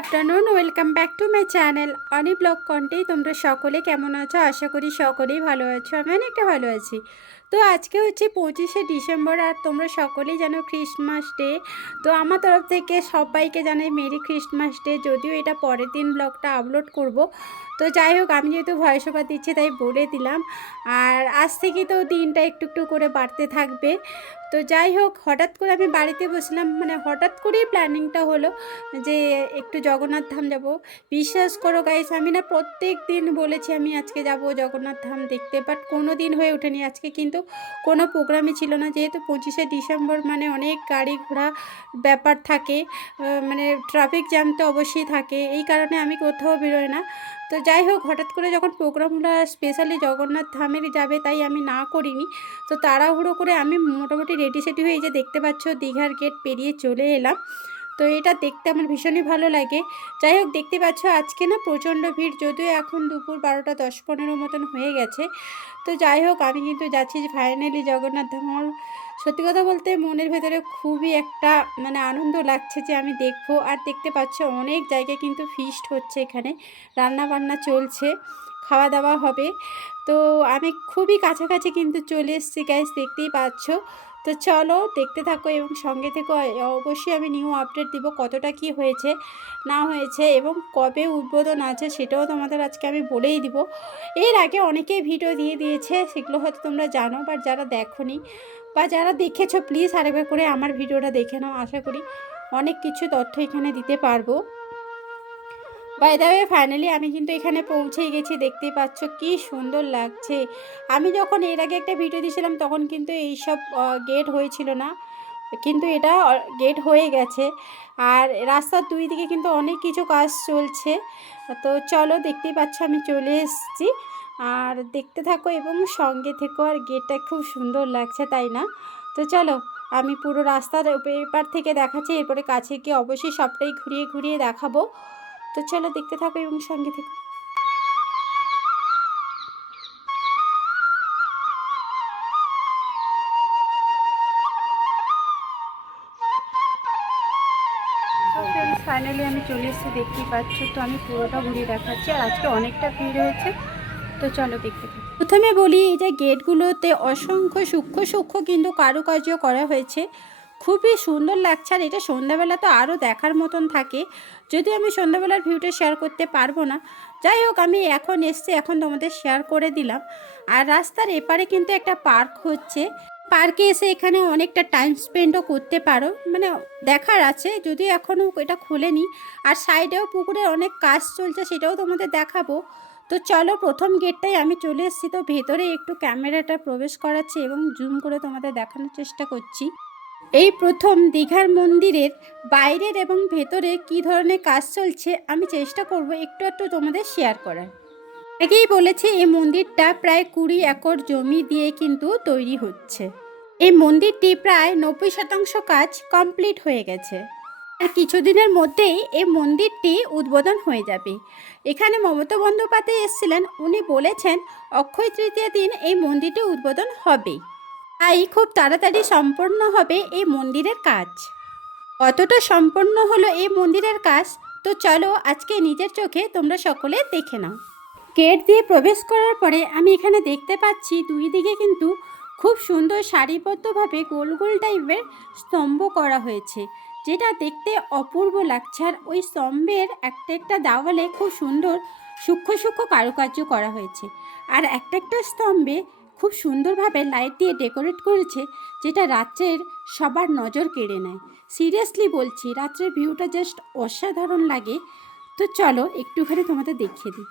Afternoon, welcome back to my channel Oni blog কন্টেই তোমরা সকলে কেমন আছো? আশা করি সকলেই ভালো আছো আমি অনেকটা ভালো আছি। তো আজকে হচ্ছে পঁচিশে ডিসেম্বর আর তোমরা সকলেই জানো ক্রিসমাস ডে। তো আমার তরফ থেকে সবাইকে জানাই মেরি ক্রিসমাস ডে। যদিও এটা পরের দিন ব্লগটা আপলোড করব। তো যাই হোক, আমি যেহেতু ভয়েস ওভার দিচ্ছি, তাই বলে দিলাম। আর আজ থেকে তো দিনটা একটু একটু করে বাড়তে থাকবে। তো যাই হোক, হঠাৎ করে আমি বাড়িতে বসলাম। মানে হঠাৎ করেই প্ল্যানিংটা হলো যে একটু জগন্নাথ ধাম যাব। বিশ্বাস করো গাইস আমি না প্রত্যেক দিন বলেছি আমি আজকে যাব জগন্নাথ ধাম দেখতে বাট কোনো দিন হয়ে ওঠেনি আজকে। কিন্তু কোনো প্রোগ্রামই ছিল না। যেহেতু পঁচিশে ডিসেম্বর মানে অনেক গাড়ি ঘোড়া ব্যাপার থাকে মানে ট্রাফিক জ্যাম তো অবশ্যই থাকে, এই কারণে আমি কোথাও বেরোই না। তো যাই হোক, হঠাৎ করে যখন প্রোগ্রামগুলো স্পেশালি জগন্নাথ ধামেরই যাবে তাই আমি না করিনি। তো তাড়াহুড়ো করে আমি মোটামুটি রেডি সেডি হয়ে যে দেখতে পাচ্ছ, দীঘার গেট পেরিয়ে চলে এলাম। তো এটা দেখতে আমার ভীষণই ভালো লাগে। যাই হোক, দেখতে পাচ্ছ আজকে না প্রচণ্ড ভিড়, যদিও এখন দুপুর বারোটা দশ পনেরো মতন হয়ে গেছে। তো যাই হোক, আমি কিন্তু যাচ্ছি ফাইনালি জগন্নাথ ধাম। আমার সত্যি কথা বলতে মনের ভেতরে খুবই একটা মানে আনন্দ লাগছে যে আমি দেখব। আর দেখতে পাচ্ছ অনেক জায়গায় কিন্তু ফিস্ট হচ্ছে এখানে রান্না বান্না চলছে খাওয়া দাওয়া হবে। তো আমি খুবই কাছাকাছি কিন্তু চলে এসেছি গ্যাস দেখতেই পাচ্ছ। তো চলো দেখতে থাকো এবং সঙ্গে থেকো। অবশ্যই আমি নিউ আপডেট দিব কতটা কি হয়েছে, না হয়েছে এবং কবে উদ্বোধন আছে সেটাও তোমাদের আজকে আমি বলেই দিব। এর আগে অনেকেই ভিডিও দিয়ে দিয়েছে, সেগুলো হয়তো তোমরা জানো বা যারা দেখোনি বা যারা দেখেছ প্লিজ আরেকবার করে আমার ভিডিওটা দেখে নাও, আশা করি অনেক কিছু তথ্য এখানে দিতে পারব। বাই দ্য ওয়ে ফাইনালি আমি কিন্তু এখানে পৌঁছেই গেছি, দেখতেই পাচ্ছ কি সুন্দর লাগছে। আমি যখন এর আগে একটা ভিডিও দিয়েছিলাম, তখন কিন্তু এইসব গেট হয়েছিল না। কিন্তু এটা গেট হয়ে গেছে। আর রাস্তার দুই দিকে কিন্তু অনেক কিছু কাজ চলছে। তো চলো, দেখতেই পাচ্ছ আমি চলে এসেছি। আর দেখতে থাকো এবং সঙ্গে থেকো, আর গেটটা খুব সুন্দর লাগছে, তাই না? তো চলো, আমি পুরো রাস্তার এপার থেকে দেখাচ্ছি, এরপরে কাছে গিয়ে অবশ্যই সবটাই ঘুরিয়ে ঘুরিয়ে দেখাবো। তো চলো দেখতে থাকো এবং সঙ্গে থেকো। ফাইনালি আমি চলে এসেছি দেখতেই পাচ্ছ তো আমি পুরোটা ঘুরিয়ে দেখাচ্ছি আর আজকে অনেকটা ভিড় হয়েছে তো চলো দেখতে থাকো। প্রথমে বলি এই যে গেটগুলোতে অসংখ্য সূক্ষ্ম সূক্ষ্ম কিন্তু কারুকার্য করা হয়েছে। খুবই সুন্দর লাগছে আর এটা সন্ধ্যাবেলা তো আরও দেখার মতন থাকে। যদিও আমি সন্ধ্যাবেলার ভিউটা শেয়ার করতে পারব না। যাই হোক, আমি এখন এসছি, এখন তোমাদের শেয়ার করে দিলাম। আর রাস্তার এপারে কিন্তু একটা পার্ক হচ্ছে। পার্কে এসে এখানে অনেকটা টাইম স্পেন্ডও করতে পারো। মানে দেখার আছে, যদিও এখনও এটা খোলেনি। আর সাইডেও পুকুরের অনেক কাজ চলছে, সেটাও তোমাদের দেখাবো। তো চলো, প্রথম গেটটাই আমি চলে এসেছি। তো ভেতরে একটু ক্যামেরাটা প্রবেশ করাচ্ছি এবং জুম করে তোমাদের দেখানোর চেষ্টা করছি। এই প্রথম দীঘার মন্দিরের বাইরের এবং ভেতরে কী ধরনের কাজ চলছে আমি চেষ্টা করব একটু একটু তোমাদের শেয়ার করার। আগেই বলেছে, এই মন্দিরটা প্রায় কুড়ি একর জমি দিয়ে কিন্তু তৈরি হচ্ছে। এই মন্দিরটি প্রায় নব্বই শতাংশ কাজ কমপ্লিট হয়ে গেছে। আর কিছুদিনের মধ্যেই এই মন্দিরটি উদ্বোধন হয়ে যাবে। এখানে মমতা বন্দ্যোপাধ্যায় এসেছিলেন। উনি বলেছেন, অক্ষয় তৃতীয় দিন এই মন্দিরটি উদ্বোধন হবে। তাই খুব তাড়াতাড়ি সম্পন্ন হবে এই মন্দিরের কাজ। কতটা সম্পন্ন হলো এই মন্দিরের কাজ, তো চলো আজকে নিজের চোখে তোমরা সকলে দেখে নাও। গেট দিয়ে প্রবেশ করার পরে আমি এখানে দেখতে পাচ্ছি দুই দিকে কিন্তু খুব সুন্দর সারিবদ্ধভাবে গোল গোল টাইপের স্তম্ভ করা হয়েছে, যেটা দেখতে অপূর্ব লাগছে। আর ওই স্তম্ভের একটা একটা দেওয়ালে খুব সুন্দর সূক্ষ্ম সূক্ষ্ম কারুকার্য করা হয়েছে। আর একটা একটা স্তম্ভে খুব সুন্দরভাবে লাইট দিয়ে ডেকোরেট করেছে, যেটা রাত্রের সবার নজর কেড়ে নেয়। সিরিয়াসলি বলছি, রাত্রের ভিউটা জাস্ট অসাধারণ লাগে। তো চলো, একটুখানি তোমাদের দেখিয়ে দিই।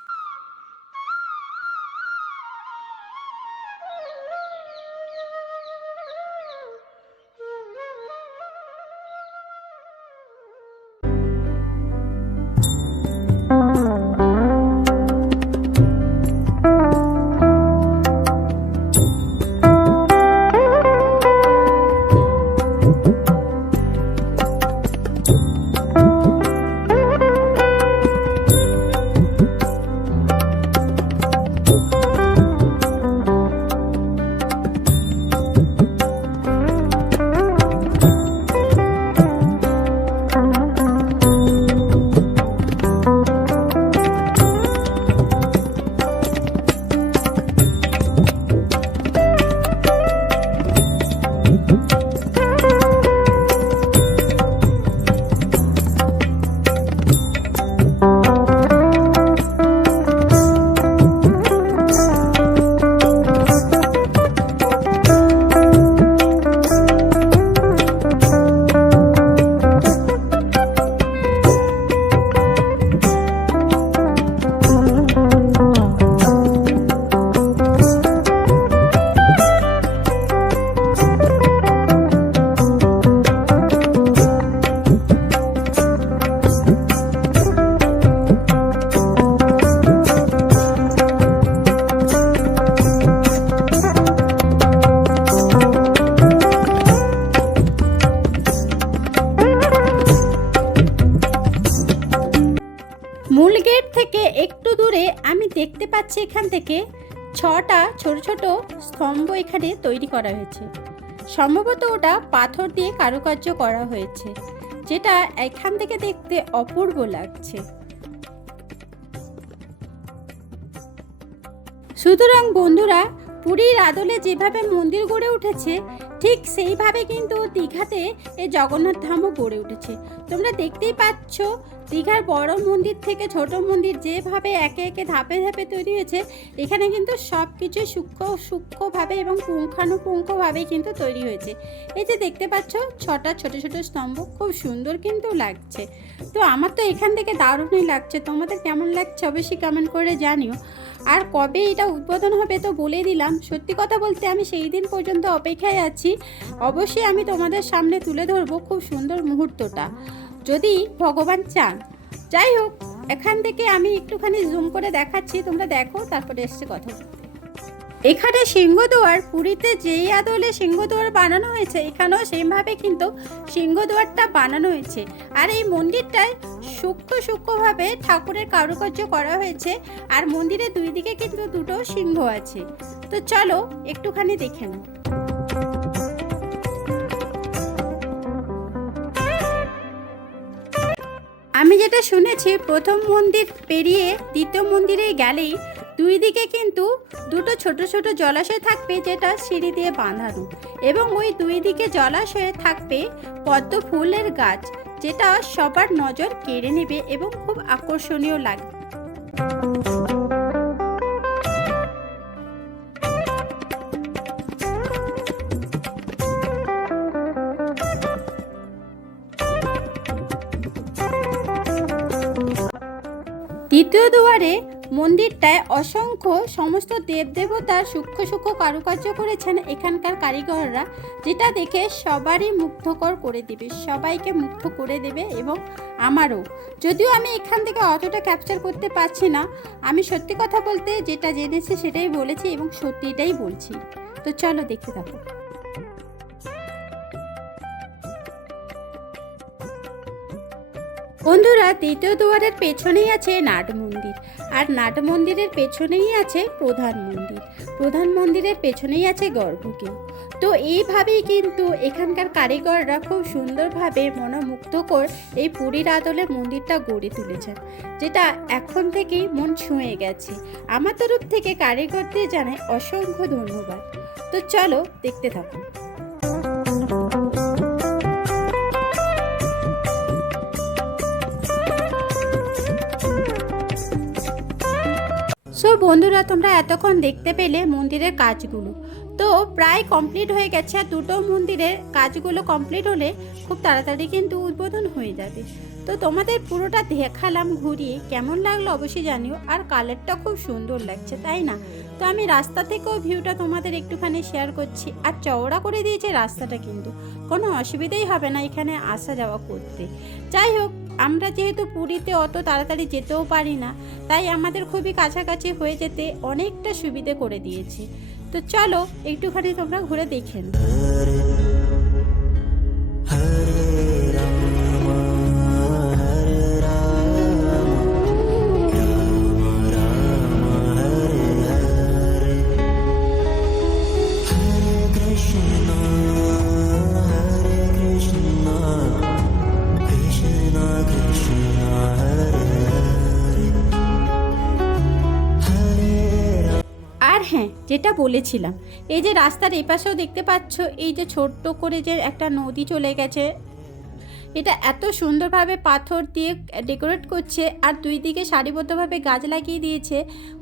থেকে ছটা ছোট ছোট স্তম্ভ এখানে তৈরি করা হয়েছে। সম্ভবত ওটা পাথর দিয়ে কারুকার্য করা হয়েছে, যেটা এখান থেকে দেখতে অপূর্ব লাগছে। সুতরাং বন্ধুরা, পুরীর আদলে যেভাবে মন্দির গড়ে উঠেছে, ঠিক সেইভাবে কিন্তু দীঘাতে এই জগন্নাথ ধামও গড়ে উঠেছে। তোমরা দেখতেই পাচ্ছ দীঘার বড় মন্দির থেকে ছোট মন্দির যেভাবে একে একে ধাপে ধাপে তৈরি হয়েছে, এখানে কিন্তু সব কিছু সূক্ষ্ম, সূক্ষ্মভাবে এবং পুঙ্খানুপুঙ্খভাবে কিন্তু তৈরি হয়েছে। এই যে দেখতে পাচ্ছ, ছটা ছোট ছোট স্তম্ভ খুব সুন্দর কিন্তু লাগছে। তো আমার তো এখান থেকে দারুণই লাগছে। তোমাদের কেমন লাগছে অবশ্যই কমেন্ট করে জানিও। আর কবে এটা উদ্বোধন হবে তো বলে দিলাম। সত্যি কথা বলতে আমি সেই দিন পর্যন্ত অপেক্ষায় আছি। অবশ্যই আমি তোমাদের সামনে তুলে ধরবো খুব সুন্দর মুহূর্তটা। যদি ভগবান চান। যাই হোক এখান থেকে আমি একটুখানি জুম করে দেখাচ্ছি, তোমরা দেখো, তারপরে এসছে কথা বলতে। এখানে সিংহদুয়ার, পুরীতে যেই আদলে সিংহদুয়ার বানানো হয়েছে, এখানেও সেমভাবে কিন্তু সিংহদুয়ারটা বানানো হয়েছে। আর এই মন্দিরটায় সূক্ষ্ম সূক্ষ্মভাবে ঠাকুরের কারুকার্য করা হয়েছে, আর মন্দিরের দুই দিকে কিন্তু দুটো সিংহ আছে। তো চলো, একটুখানি দেখে নাও। আমি যেটা শুনেছি, প্রথম মন্দির পেরিয়ে দ্বিতীয় মন্দিরে গেলেই দুই দিকে কিন্তু দুটো ছোট ছোট জলাশয় থাকবে, যেটা সিঁড়ি দিয়ে বাঁধানো এবং ওই দুই দিকে জলাশয়ে থাকবে পদ্ম ফুলের গাছ, যেটা সবার নজর কেড়ে নেবে এবং খুব আকর্ষণীয় লাগবে। দ্বিতীয় দুয়ারে মন্দিরটায় অসংখ্য সমস্ত দেবদেবতার সূক্ষ্ম সূক্ষ্ম কারুকার্য করেছেন এখানকার কারিগররা, যেটা দেখে সবারই মুগ্ধকর করে দেবে, সবাইকে মুগ্ধ করে দেবে এবং আমারও। যদিও আমি এখান থেকে অতটা ক্যাপচার করতে পারছি না, আমি সত্যি কথা বলতে যেটা জেনেছি সেটাই বলেছি এবং সত্যিটাই বলছি। তো চলো দেখতে থাকো। বন্ধুরা দ্বিতীয় দুয়ারের পেছনেই আছে নাট মন্দির। আর নাট মন্দিরের পেছনেই আছে প্রধান মন্দির। প্রধান মন্দিরের পেছনেই আছে গর্ভগৃহ। তো এইভাবেই কিন্তু এখানকার কারিগররা খুব সুন্দরভাবে মনোমুগ্ধকর এই পুরীর আদলে মন্দিরটা গড়ে তুলেছেন, যেটা এখন থেকেই মন ছুঁয়ে গেছে। আমার তরফ থেকে কারিগরদের জানাই অসংখ্য ধন্যবাদ। তো চলো দেখতে থাকুন। সো বন্ধুরা, তোমরা এতক্ষণ দেখতে পেলে মন্দিরের কাজগুলো। তো প্রায় কমপ্লিট হয়ে গেছে আর দুটো মন্দিরের কাজগুলো কমপ্লিট হলে খুব তাড়াতাড়ি কিন্তু উদ্বোধন হয়ে যাবে। তো তোমাদের পুরোটা দেখালাম ঘুরিয়ে, কেমন লাগল অবশ্যই জানিও। আর কালারটা খুব সুন্দর লাগছে, তাই না? তো আমি রাস্তা থেকেও ভিউটা তোমাদের একটুখানি শেয়ার করছি। আর চওড়া করে দিয়েছে রাস্তাটা কিন্তু। কোনো অসুবিধাই হবে না এখানে আসা যাওয়া করতে। যাই হোক আমরা যেহেতু পুরীতে অত তাড়াতাড়ি যেতেও পারি না, তাই আমাদের খুবই কাছাকাছি হয়ে যেতে অনেকটা সুবিধে করে দিয়েছে। তো চলো, একটুখানি তোমরা ঘুরে দেখে আর হ্যাঁ যেটা বলেছিলাম। এই যে রাস্তার এপাশেও দেখতে পাচ্ছ, এই যে ছোট্ট করে যে একটা নদী চলে গেছে, এটা এত সুন্দরভাবে পাথর দিয়ে ডেকোরেট করছে আর দুই দিকে সারিবদ্ধভাবে গাছ লাগিয়ে দিয়েছে,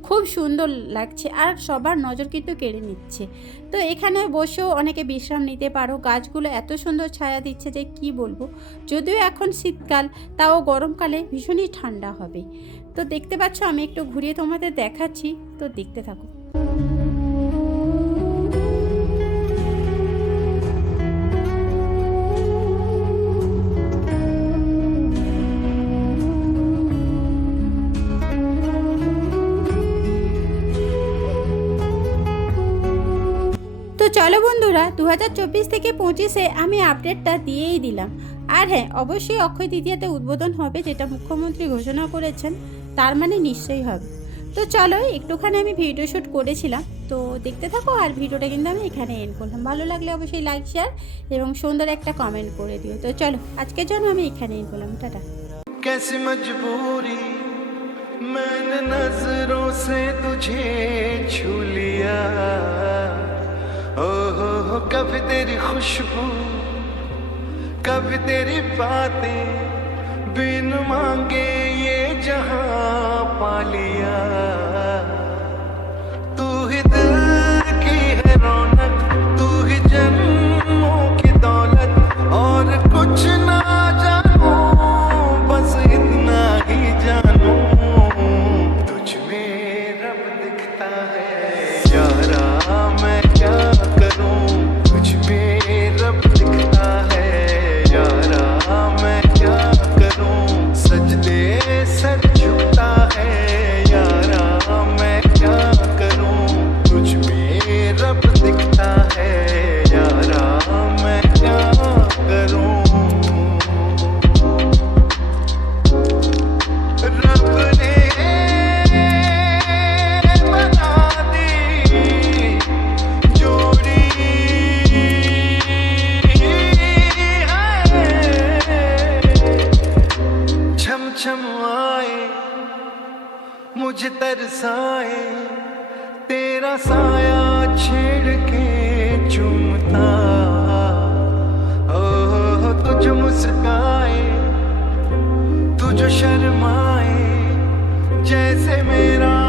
খুব সুন্দর লাগছে আর সবার নজর কিন্তু কেড়ে নিচ্ছে। তো এখানে বসেও অনেকে বিশ্রাম নিতে পারো, গাছগুলো এত সুন্দর ছায়া দিচ্ছে যে কি বলব? যদিও এখন শীতকাল, তাও গরমকালে ভীষণই ঠান্ডা হবে। তো দেখতে পাচ্ছ, আমি একটু ঘুরিয়ে তোমাদের দেখাচ্ছি, তো দেখতে থাকো। বন্ধুরা দু থেকে পঁচিশে আমি আপডেটটা দিয়েই দিলাম আর হ্যাঁ অবশ্যই অক্ষয় তৃতীয়াতে উদ্বোধন হবে যেটা মুখ্যমন্ত্রী ঘোষণা করেছেন তার মানে নিশ্চয়ই হবে তো চলো একটুখানি আমি ভিডিও শ্যুট করেছিলাম তো দেখতে থাকো আর ভিডিওটা কিন্তু আমি এখানে এন্ড করলাম ভালো লাগলে অবশ্যই লাইক শেয়ার এবং সুন্দর একটা কমেন্ট করে দিও তো চলো আজকের জন্য আমি এখানে এন্ড করলাম টাটা कैसी मजबूरी मैंने नजरों से तुझे छू लिया ओ हो हो कभी तेरी खुशबू कभी तेरी बातें बिन मांगे ये जहाँ पा लिया। तेरा साया छेड़ के चूमता। ओ तुझ मुस्काए तुझ शर्माए जैसे मेरा